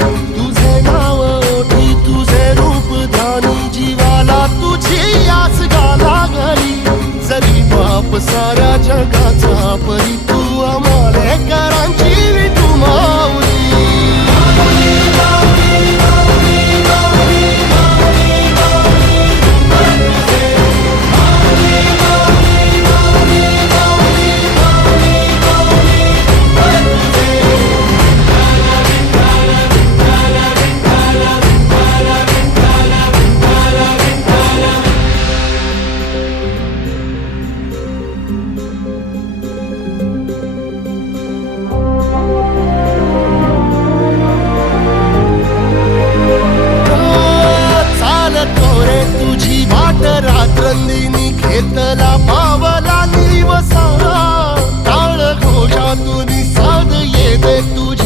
Thank you. virtude